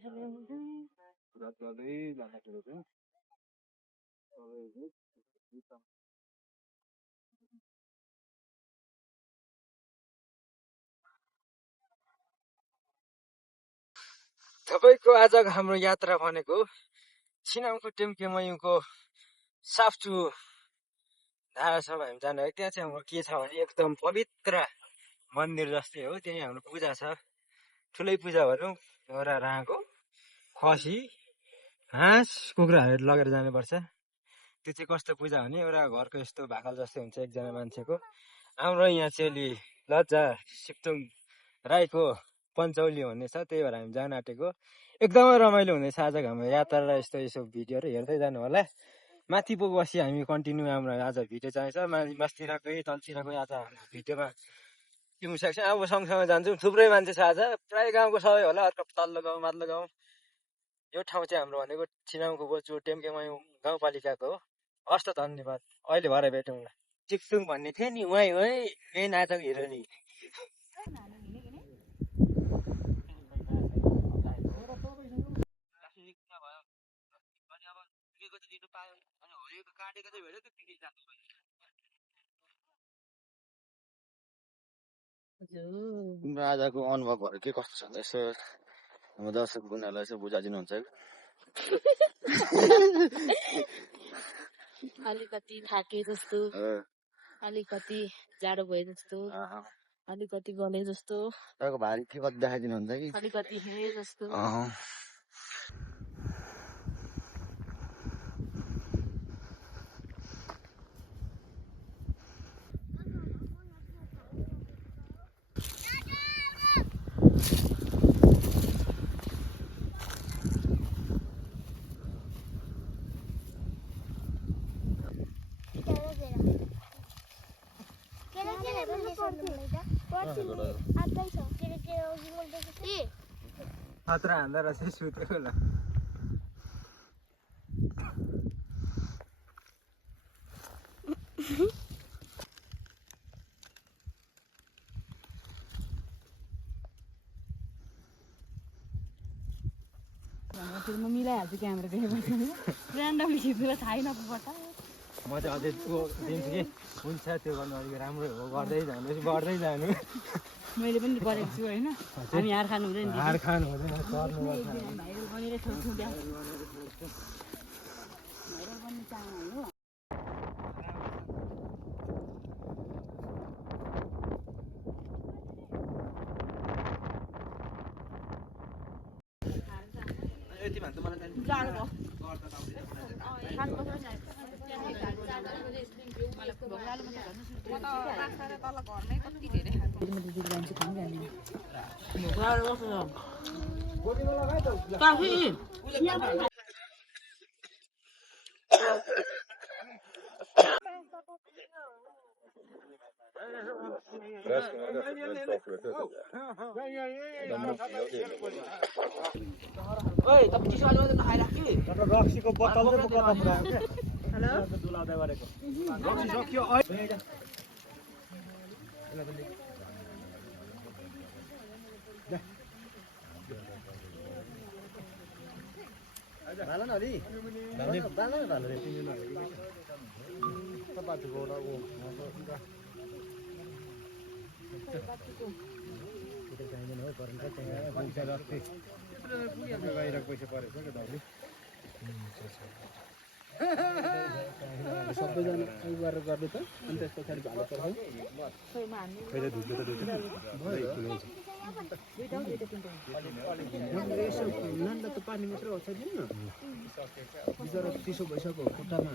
तपाईको आजको हाम्रो यात्रा भनेको छिनामको टेम्केमयुको साफ्टु धारासम्म हामी जानु है। त्यहाँ चाहिँ हाम्रो के छ भने एकदम पवित्र मन्दिर जस्तै हो। त्यही हाम्रो पूजा छ, ठुलै पूजा भनौँ। एउटा राँको खसी हाँस कुखुराहरू लगेर जानुपर्छ। त्यो चाहिँ कस्तो पूजा भने एउटा घरको यस्तो भाकल जस्तै हुन्छ एकजना मान्छेको। हाम्रो यहाँ चाहिँ अलि लज्जा सिक्तुङ राईको पञ्चौली भन्ने छ, त्यही भएर हामी जान आँटेको। एकदमै रमाइलो हुनेछ आजको हाम्रो यात्रा र यस्तो यसो भिडियोहरू हेर्दै जानु होला। माथि पुगेपछि हामी कन्टिन्यू हाम्रो आज भिडियो चाहिन्छ। माथितिरकै तलतिरकै आज हाम्रो भिडियोमा पुग्नु सक्छ। अब सँगसँगै जान्छौँ, थुप्रै मान्छे छ आज, प्राय गाउँको सबै होला। अर्को तल्लो गाउँ माथिल्लो गाउँ। यो ठाउँ चाहिँ हाम्रो भनेको छिनामको बोचु टेम्केमयु गाउँपालिकाको हो। हस् त धन्यवाद, अहिले भरे भेटौँला। चिक्सुङ भन्ने थियो नि उहाँ मेन आजको हिरो नि। तिम्रो आजको अनुभवहरू के कस्तो छ यसो हाम्रो दर्शक उनीहरूलाई यसो बुझाइदिनुहुन्छ कि? अलिकति थाके जस्तो, अलिकति जाडो भए जस्तो, अलिकति गले जस्तो, तपाईँको भारी के कति देखाइदिनुहुन्छ कि? अलिकति हिँडे जस्तो। खतरा हान्दा रहेछ सुतेको ल। म मिलाइहाल्छु क्यामेरा देखेपछि, ऱ्यान्डम खिच्नुलाई थाहै नपर्छ। म चाहिँ अझै त्यो दिन्छु कि हुन्छ त्यो गर्नु अलिक राम्रो हो, गर्दै जानु बढ्दै जानु। मैले पनि गरेको छु होइन, हामी हार खानु हुँदैन, हार खानु हुँदैन, गर्नु भाइरल बनेर छोड्छु बिहा भाइरल बन्ने चाहना हो। रक्सीको बोतल चाहिँ बोका पुऱ्यायो क्या। हेलो दुलाउँदै गरेको रक्सी सकियो। भाला न अलि भाला न भाला पैसा परेको क्या दाउले सबैजना गरेर गर्ने त अनि त्यस पछाडि भालो पर्छ। नान्दा त पानी मात्रै हो छैन न, बिचरा चिसो भइसक्यो खुट्टामा।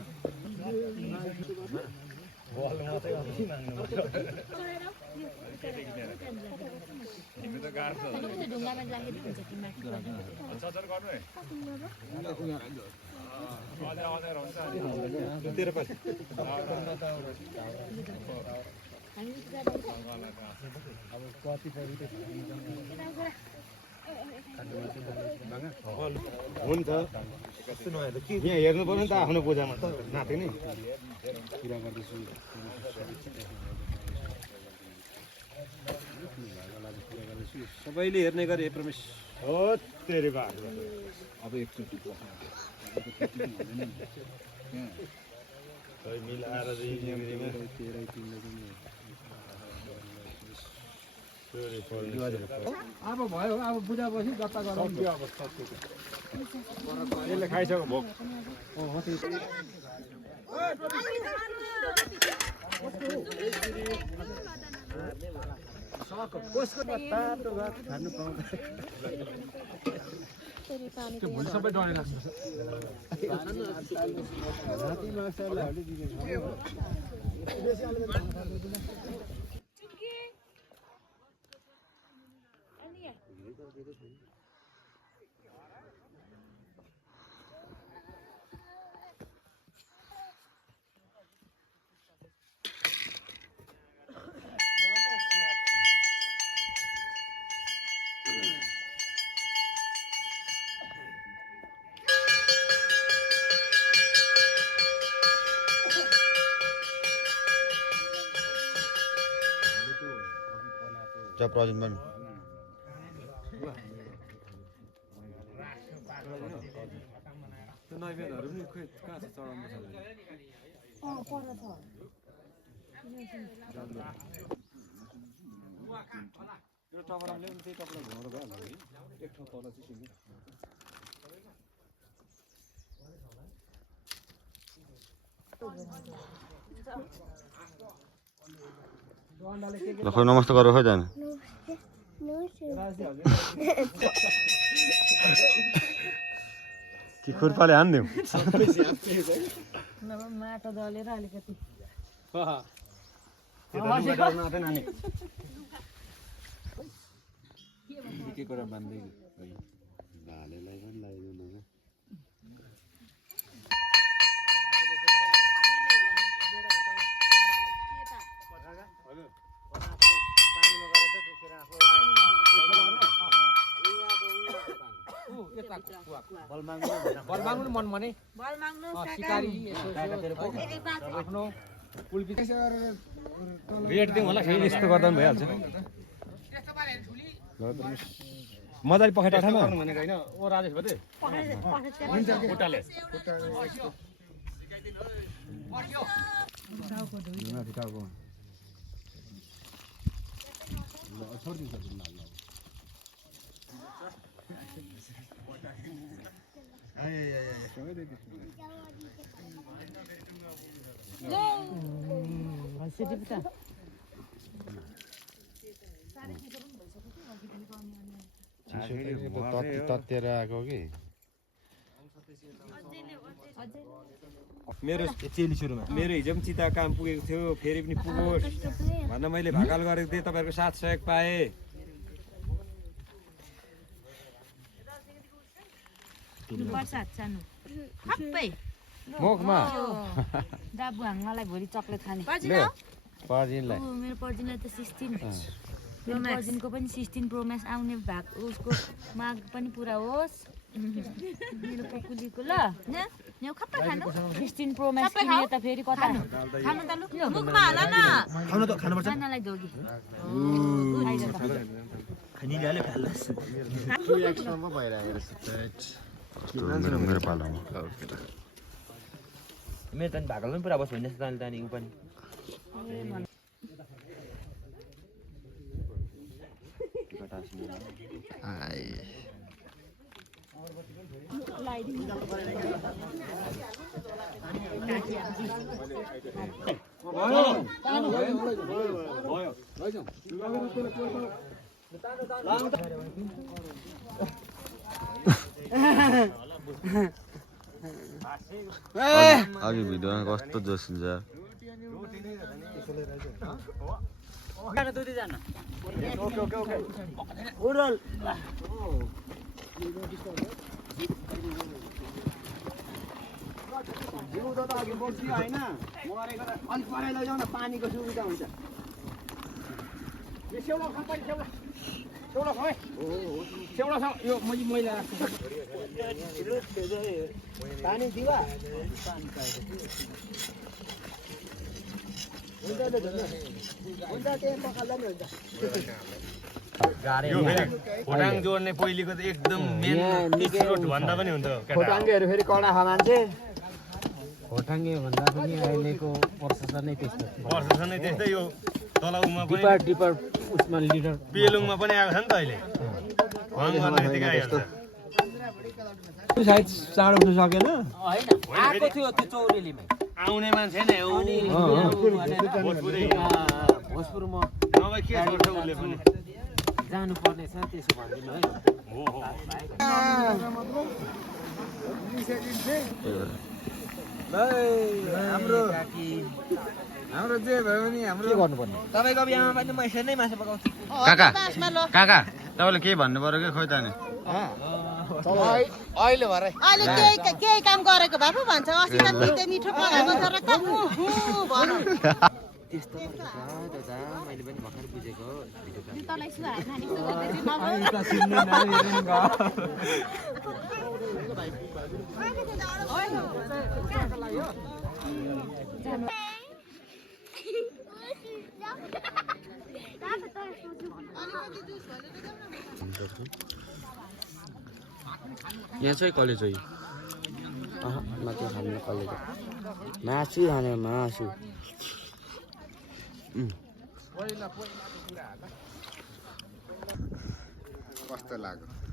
हुन्छ यहाँ हेर्नु पर्यो नि त आफ्नो पूजामा त नाथे नै कुरा गर्दैछु। सबैले हेर्ने गरे प्रमेश हो तेरे बात अब एकचोटि मिलाएर अब भयो अब बुझा बसी गत्ता गरौँ यसले खाइसक्यो भोक कसको तातो भात खानु पाउँदा त्यो भोलि सबै डढेर राति माछाले हल्ली जब प्रजेन्ट पनि त्यो नैवेदहरू पनि खोइ कहाँ छ चढाउनु त्यो टपराले पनि त्यही टपरा घुमाउनु भयो होला एक ठाउँ तल चाहिँ सिङ्गो ल खोइ नमस्ते गरेर खोइ जाने कि खुर्पाले हान्दिउँ माटो दलेर अलिकति के कुरा बान्दै भालेलाई पनि लगाइदिनु बल मन मने सिकारी आफ्नो पुलपी रेट दिउँ होला फेरि यस्तो गर्दा पनि भइहाल्छ मजाले पखाइ ठामा भनेको होइन ओ राजेश भते खुट्टाले तत्तिएर आएको कि मेरो चेली सुरुमा मेरो हिजो पनि चिता काम पुगेको थियो फेरि पनि पुगोस् भनेर मैले भाकाल गरेको थिएँ तपाईँहरूको साथ सहयोग पाएँ मुखमा डाबु हाङ्मालाई भोलि चक्लेट खाने पर्जिनलाई मेरो पर्जिनलाई त 16 मेरो पर्जिनको पनि 16 प्रो म्याक्स आउने भएको उसको माग पनि पुरा होस् मेरो पकुलीको ल न्यौ खप्पा खानु 16 प्रो म्याक्स किन्यो त फेरि कता खानु त लु मुखमा हाल न खानु त खानुपर्छ खानालाई दोगी खनिले फ्याल्लास एक्समा भइरहेको छ मेरो पालामा मेरो त भाकल पनि पुरा बस भन्ने जस्तो तानी उ पनि अघि भिडियोमा कस्तो जोसिन्छ पानीको सुविधा हुन्छ यो मैला पानी दिवा यो फेरि खोटाङ जोड्ने पहिलेको त एकदम मेन रोड भन्दा पनि हुन्छ खोटाङ्गेहरू फेरि कडा खा मान्छे खोटाङ्गे भन्दा पनि अहिलेको प्रशासन नै त्यस्तो प्रशासन नै त्यस्तै यो तलाउमा पनि डिपर उसमा लिडर पेलुङमा पनि आएको छ नि त अहिले भङ गर्न यतिकै आइहाल्छ सायद चाँडो उठ्नु सकेन आएको थियो त्यो चौरेलीमा आउने मान्छे नै हो भोजपुरै भोजपुरमा नभए के गर्छ उसले पनि जानुपर्ने छ त्यसो भन्दिनु है हो हो हाम्रो जे भयो नि हाम्रो के गर्नुपर्ने तपाईँको बिहामा पनि म यसरी नै मासु पकाउँछु काका काका तपाईँले के भन्नु पर्यो कि खोइ त नि अहिले भरे अहिले केही काम गरेको भए पो भन्छ अस्ति त मिठो मिठो पकाएको छ र त भनौँ त्यस्तो दादा मैले पनि भर्खर बुझेको तँलाई सुहाएन नि यहाँ चाहिँ कलेज हो माथि खानु कलेज मासु खाने मासु कस्तो लाग्यो